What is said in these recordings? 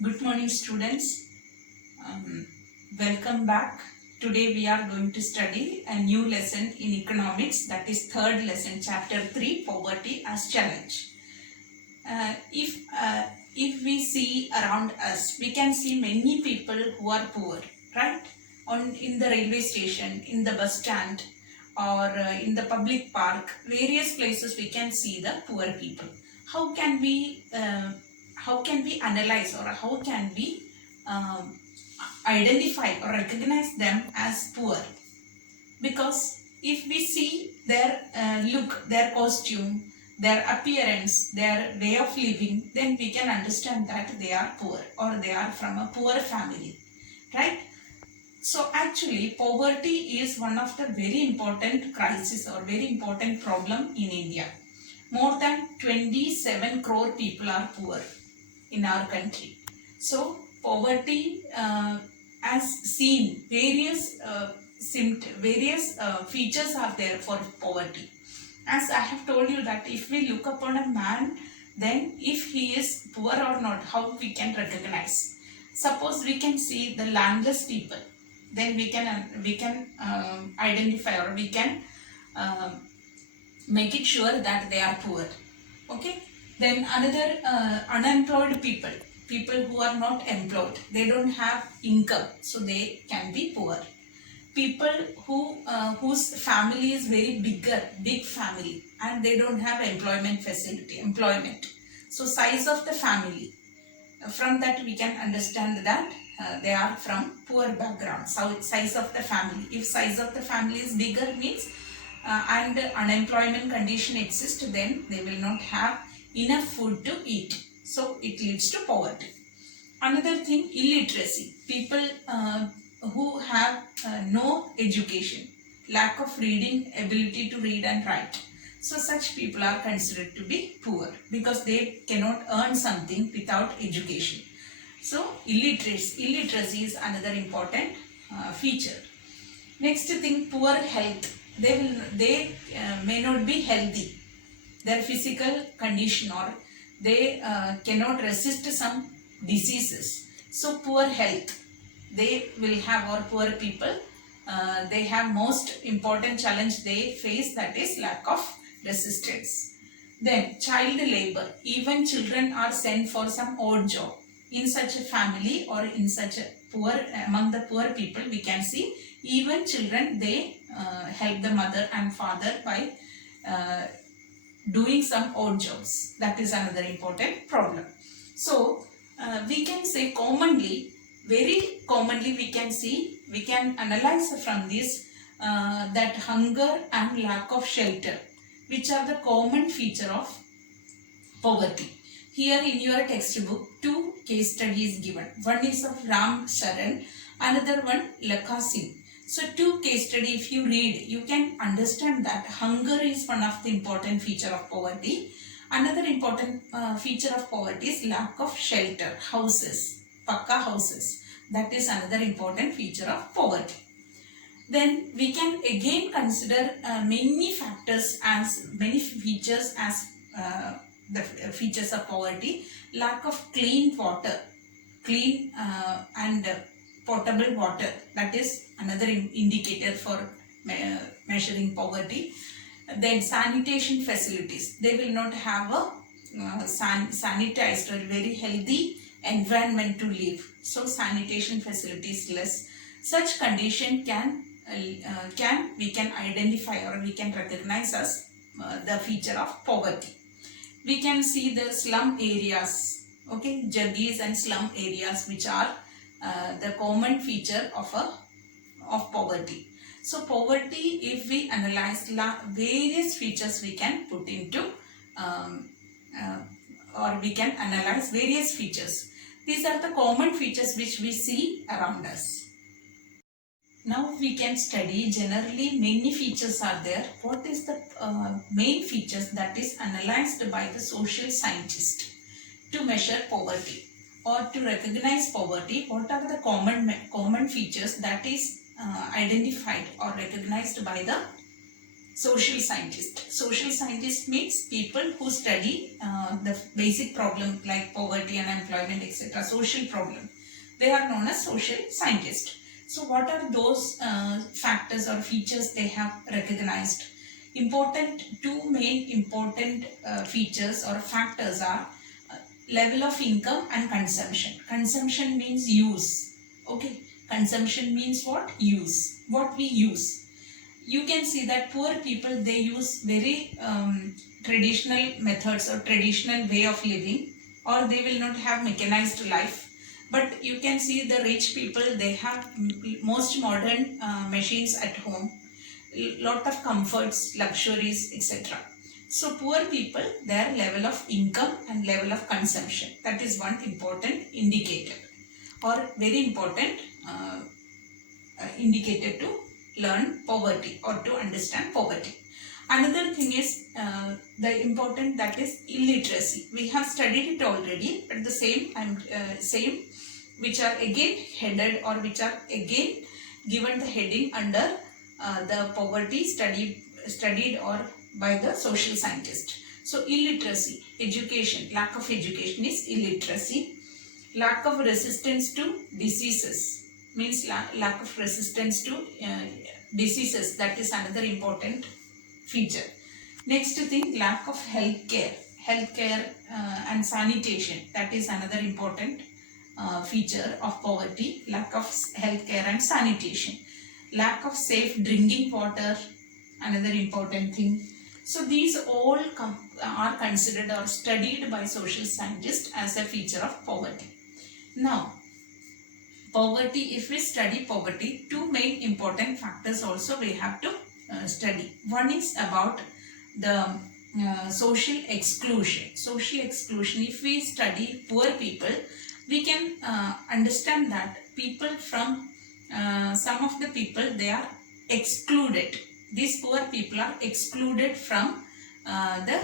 Good morning, students. Welcome back. Today we are going to study a new lesson in economics, that is third lesson, chapter 3, poverty as challenge. If we see around us, we can see many people who are poor, right? In the railway station, in the bus stand, or in the public park, various places we can see the poor people. How can we analyze, or how can we um, identify or recognize them as poor? Because if we see their look, their costume, their appearance, their way of living, then we can understand that they are poor or they are from a poor family, right? So actually poverty is one of the very important crisis or very important problem in India. More than 27 crore people are poor in our country. So poverty as seen various features are there for poverty. As I have told you that if we look upon a man, then if he is poor or not, how we can recognize? Suppose we can see the landless people, then we can identify, or we can um make it sure that they are poor. Okay. Then another, unemployed people, people who are not employed, they don't have income, so they can be poor. People whose family is very big family, and they don't have employment, so size of the family, from that we can understand that they are from poor background. So size of the family, if size of the family is bigger means and unemployment condition exists, then they will not have enough food to eat, so it leads to poverty. Another thing, illiteracy, people who have no education, lack of reading ability to read and write, so such people are considered to be poor because they cannot earn something without education. So illiteracy is another important feature. Next thing, poor health, they may not be healthy, their physical condition, or they cannot resist some diseases, so poor health they will have, or poor people they have most important challenge they face, that is lack of resistance. Then child labor, even children are sent for some odd job in such a family, or in such a poor, among the poor people we can see even children, they help the mother and father by uh, doing some odd jobs. That is another important problem. So we can say commonly, very commonly we can analyze from this that hunger and lack of shelter, which are the common feature of poverty. Here in your textbook, two case studies given. One is of Ram Sharan, another one Lakha Singh. So two case study, if you read, you can understand that hunger is one of the important feature of poverty. Another important feature of poverty is lack of shelter, houses, pakka houses. That is another important feature of poverty. Then we can again consider many features as the features of poverty. Lack of clean water, clean and potable water, that is another indicator for measuring poverty. Then sanitation facilities, they will not have a sanitized or very healthy environment to live, so sanitation facilities less. Such condition can we can identify, or we can recognize as the feature of poverty. We can see the slum areas, okay, jaggies and slum areas, which are the common feature of poverty. So poverty, if we analyze various features, we can put into or we can analyze various features. These are the common features which we see around us. Now we can study generally many features are there. What is the main features that is analyzed by the social scientist to measure poverty or to recognize poverty? What are the common features that is identified or recognized by the Social scientist. Social scientist means people who study the basic problem like poverty, unemployment, etc. Social problem. They are known as social scientists. So what are those factors or features they have recognized? Two main important features or factors are level of income and consumption. Consumption means use. Okay, consumption means what? Use. What we use. You can see that poor people, they use very traditional methods or traditional way of living, or they will not have mechanized life. But you can see the rich people, they have most modern machines at home, lot of comforts, luxuries, etc. So poor people, their level of income and level of consumption, that is one important indicator or very important indicator to learn poverty or to understand poverty. Another thing is the important, that is illiteracy. We have studied it already, but the same which are again headed or which are again given the heading under the poverty studied or by the social scientist. So illiteracy, education, lack of education is illiteracy. Lack of resistance to diseases means lack of resistance to diseases, that is another important feature. Next thing, lack of healthcare and sanitation, that is another important feature of poverty. Lack of healthcare and sanitation. Lack of safe drinking water, another important thing. So these all are considered or studied by social scientists as a feature of poverty. Now, poverty, if we study poverty, two main important factors also we have to study. One is about the social exclusion. Social exclusion, if we study poor people, we can understand that people from some of the people, they are excluded. These poor people are excluded from the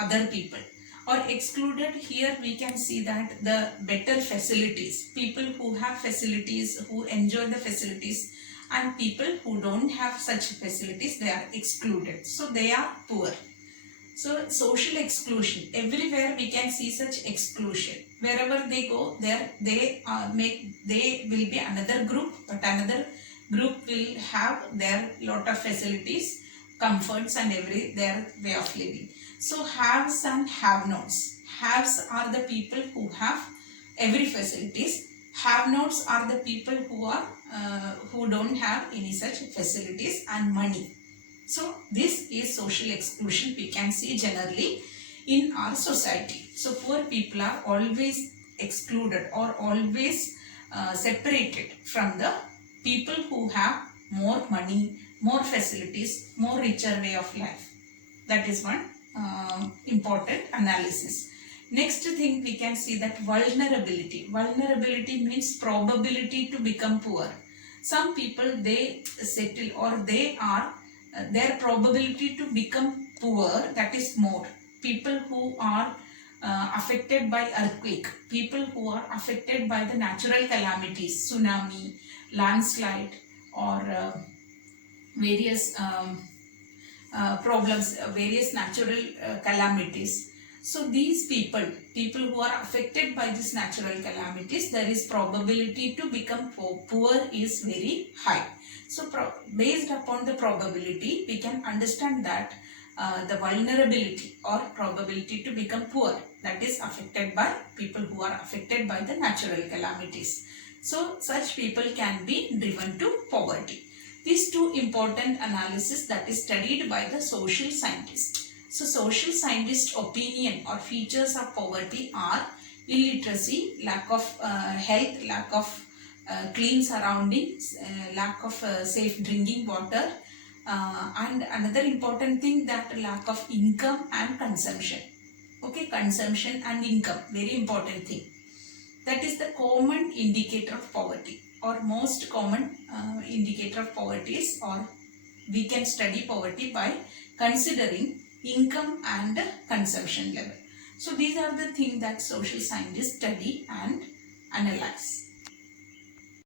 other people, or excluded. Here we can see that the better facilities, people who have facilities, who enjoy the facilities, and people who don't have such facilities, they are excluded. So they are poor. So social exclusion, everywhere we can see such exclusion. Wherever they go, there they will be another group, but another group will have their lot of facilities, comforts, and their way of living. So haves and have-nots. Haves are the people who have every facilities. Have-nots are the people who don't have any such facilities and money. So this is social exclusion we can see generally in our society. So poor people are always excluded or always separated from the people who have more money, more facilities, more richer way of life. That is one important analysis. Next thing, we can see that vulnerability. Vulnerability means probability to become poor. Some people, they settle or they are their probability to become poor, that is more. People who are affected by earthquake, people who are affected by the natural calamities, tsunami, landslide, or various problems, various natural calamities. So these people who are affected by these natural calamities, there is probability to become poor is very high. So based upon the probability, we can understand that the vulnerability or probability to become poor, that is affected by people who are affected by the natural calamities. So such people can be driven to poverty. These two important analysis that is studied by the social scientist. So social scientist opinion or features of poverty are illiteracy, lack of health, lack of clean surroundings, lack of safe drinking water, and another important thing, that lack of income and consumption. Okay, consumption and income, very important thing. That is the common indicator of poverty, or most common indicator of poverty is, or we can study poverty by considering income and consumption level. So these are the things that social scientists study and analyze.